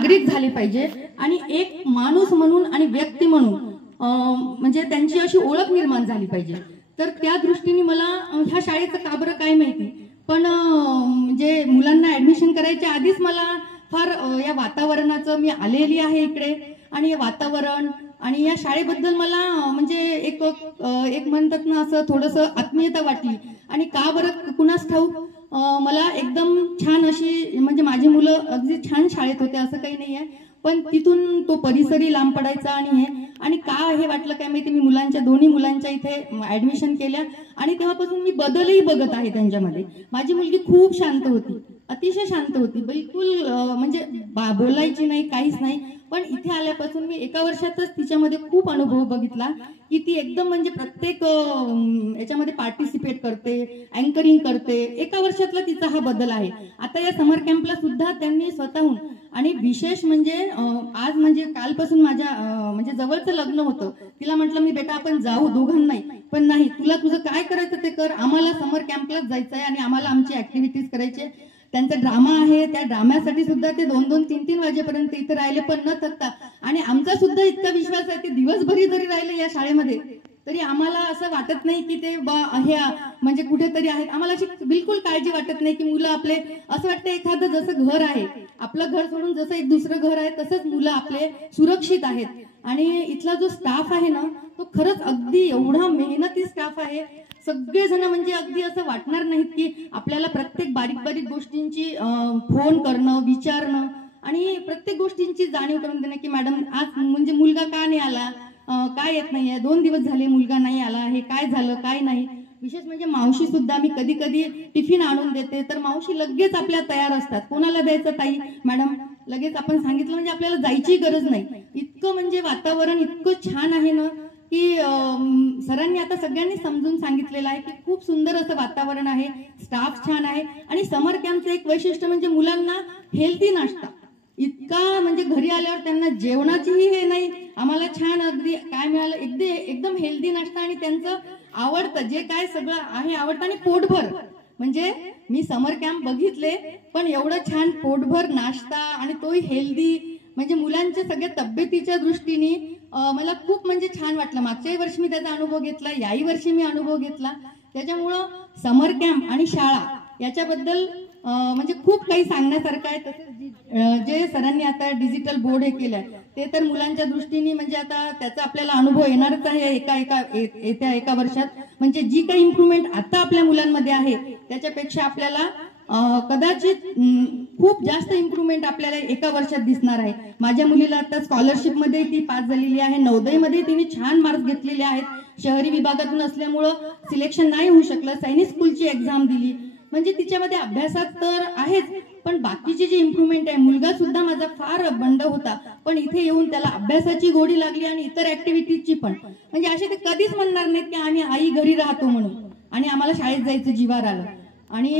नागरिक झाले पाहिजे आणि एक माणूस म्हणून आणि व्यक्ती म्हणून म्हणजे त्यांची अशी ओळख निर्माण झाली पाहिजे। तर त्या दृष्टीने मला ह्या शाळेचं का बरं काय माहिती, पण म्हणजे मुलांना ऍडमिशन करायच्या आधीच मला फार या वातावरणाचं, मी आलेली आहे इकडे आणि वातावरण आणि या शाळेबद्दल मला म्हणजे एक म्हणतात ना असं थोडंसं आत्मीयता वाटली। आणि का बरं कुणास ठाऊक मला एकदम छान अशी, म्हणजे माझी मुलं अगदी छान शाळेत होते असं काही नाही आहे, पण तिथून तो परिसरही लांब पडायचा आणि का हे वाटलं काय माहिती, मी दोन्ही मुलांच्या इथे ऍडमिशन केल्या आणि तेव्हापासून मी बदलही बघत आहे त्यांच्यामध्ये। माझी मुलगी खूप शांत होती, अतिशय शांत होती, बिलकुल म्हणजे बोलायची नाही, काहीच नाही, पण इथे आल्यापासून मी एका वर्षातच तिच्यामध्ये खूप अनुभव बघितला की ती एकदम म्हणजे प्रत्येक याच्यामध्ये पार्टिसिपेट करते, अँकरिंग करते। एका वर्षातला तिचा हा बदल आहे। आता या समर कॅम्पला सुद्धा त्यांनी स्वतःहून, आणि विशेष म्हणजे आज म्हणजे कालपासून माझ्या म्हणजे जवळचं लग्न होतं, तिला म्हटलं मी बेटा आपण जाऊ दोघांनाही, पण नाही, तुला तुझं काय करायचं ते कर, आम्हाला समर कॅम्पलाच जायचं आहे आणि आम्हाला आमची ऍक्टिव्हिटीज करायची। त्यांचा ड्रामा आहे, त्या ड्राम्यासाठी सुद्धा ते 2-2, 3-3 वाजेपर्यंत इथे राहिले पण न थकता। आणि आमचा सुद्धा इतका विश्वास आहे, ते दिवसभरी जरी राहिले या शाळेमध्ये तरी आम्हाला असं वाटत नाही की ते हे म्हणजे कुठेतरी आहेत। आम्हाला अशी बिलकुल काळजी वाटत नाही की मुलं आपले, असं वाटतं एखादं जसं घर आहे, आपलं घर सोडून जसं एक दुसरं घर आहे तसंच मुलं आपले सुरक्षित आहेत। आणि इथला जो स्टाफ आहे ना तो खरंच अगदी एवढा मेहनती स्टाफ आहे, सगळेजण म्हणजे अगदी असं वाटणार नाहीत की आपल्याला प्रत्येक बारीक बारीक गोष्टींची फोन करणं, विचारणं आणि प्रत्येक गोष्टींची जाणीव करून देणं की मॅडम आज म्हणजे मुलगा का नाही आला, काय येत नाहीये, 2 दिवस झाले मुलगा नाही आला, हे काय झालं काय नाही। विशेष म्हणजे मावशी सुद्धा, मी कधी कधी टिफिन आणून देते तर मावशी लगेच आपल्या तयार असतात, कोणाला द्यायचं ताई, मॅडम लगेच आपण सांगितलं म्हणजे आपल्याला जायची गरज नाही। इतकं म्हणजे वातावरण इतकं छान आहे ना की सरांनी आता सगळ्यांनी समजून सांगितलेलं आहे की खूप सुंदर असं वातावरण आहे, स्टाफ छान आहे। आणि समर कॅम्पचं एक वैशिष्ट्य म्हणजे मुलांना हेल्दी नाश्ता, इतका म्हणजे घरी आल्यावर त्यांना जेवणाचीही हे नाही, आम्हाला छान अगदी काय मिळालं एकदम हेल्दी नाश्ता आणि त्यांचं आवडतं जे काय सगळं आहे आवडतं आणि पोटभर। म्हणजे मी समर कॅम्प बघितले पण एवढं छान पोटभर नाश्ता आणि तोही हेल्दी, म्हणजे मुलांच्या सगळ्या तब्येतीच्या दृष्टीने मला खूप म्हणजे छान वाटलं। मागच्याही वर्षी मी त्याचा अनुभव घेतला, याही वर्षी मी अनुभव घेतला। त्याच्यामुळं समर कॅम्प आणि शाळा याच्याबद्दल म्हणजे खूप काही सांगण्यासारखं आहे। तसेच जे सरांनी आता डिजिटल बोर्ड हे केलंय ते तर मुलांच्या दृष्टीने म्हणजे आता त्याचा आपल्याला अनुभव येणारच आहे येत्या एका वर्षात। म्हणजे जी काही इम्प्रूव्हमेंट आता आपल्या मुलांमध्ये आहे त्याच्यापेक्षा आपल्याला कदाचित खूप जास्त इम्प्रूव्हमेंट आपल्याला एका वर्षात दिसणार आहे। माझ्या मुलीला आता स्कॉलरशिप मध्ये ती पास झालेली आहे, नवोदयमध्ये तिने छान मार्क्स घेतलेले आहेत। शहरी विभागातून असल्यामुळं सिलेक्शन नाही होऊ शकलं, सैनिक स्कूलची एक्झाम दिली, म्हणजे तिच्यामध्ये अभ्यासात तर आहेच पण बाकीची जी इम्प्रूव्हमेंट आहे, मुलगा सुद्धा माझा फार बंड होता पण इथे येऊन त्याला अभ्यासाची गोडी लागली आणि इतर ऍक्टिव्हिटीजची पण, म्हणजे असे ते कधीच म्हणणार नाहीत की आम्ही आई घरी राहतो म्हणून आणि आम्हाला शाळेत जायचं जीवार आलं। आणि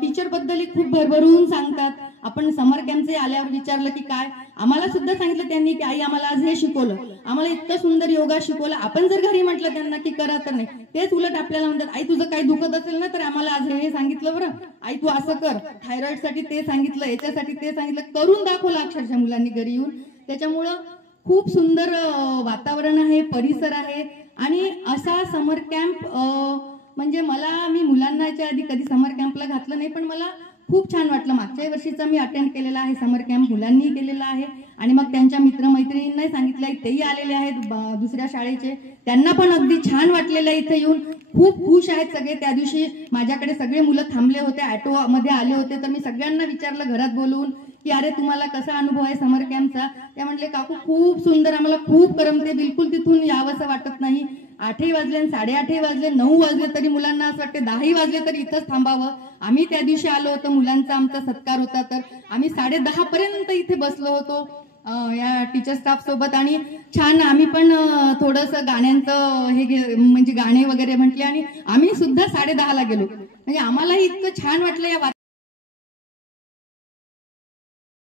टीचर बद्दलही खूप भरभरून सांगतात। आपण समर कॅम्पचे आल्यावर विचारलं की काय, आम्हाला सुद्धा सांगितलं त्यांनी की आई आम्हाला आज हे शिकवलं, आम्हाला इतकं सुंदर योगा शिकवलं। आपण जर घरी म्हटलं त्यांना की करा तर नाही, तेच उलट आपल्याला म्हणतात आई तुझं काही दुखत असेल ना तर आम्हाला आज हे सांगितलं बरं, आई तू असं कर, थायरॉइड साठी ते सांगितलं, याच्यासाठी ते सांगितलं, करून दाखवलं अक्षरशः मुलांनी घरी येऊन। त्याच्यामुळं खूप सुंदर वातावरण आहे, परिसर आहे। आणि असा समर कॅम्प म्हणजे मी मुलांनाच्या आधी कधी समर कॅम्पला घातलं नाही पण मला खूप छान वाटलं। मागच्या वर्षीचा मी अटेंड केलेला आहे समर कॅम्प, मुलांनी केलेला आहे आणि मग त्यांच्या मित्रमैत्रिणींनाही सांगितलंय, तेही आलेले आहेत दुसऱ्या शाळेचे, त्यांना पण अगदी छान वाटलेलं आहे। इथे येऊन खूप खुश आहेत सगळे। त्या दिवशी माझ्याकडे सगळे मुलं थांबले होते, ऑटो मध्ये आले होते, तर मी सगळ्यांना विचारलं घरात बोलवून की अरे तुम्हाला कसा अनुभव आहे समर कॅम्पचा। त्या म्हटले काकू खूप सुंदर, आम्हाला खूप करमते, बिलकुल तिथून यावंसं वाटत नाही। 8ही वाजले, 8:30 वाजले, 9 वाजले तरी मुलांना असं वाटते 10ही वाजले तरी इथंच थांबावं। आम्ही त्या दिवशी आलो होतो, मुलांचा आमचा सत्कार होता तर आम्ही 10:30 पर्यंत इथे बसलो होतो या टीचर स्टाफ सोबत आणि छान आम्ही पण थोडंसं गाण्यांचं हे म्हणजे गाणे वगैरे म्हटले आणि आम्ही सुद्धा 10:30ला गेलो। म्हणजे आम्हालाही इतकं छान वाटलं या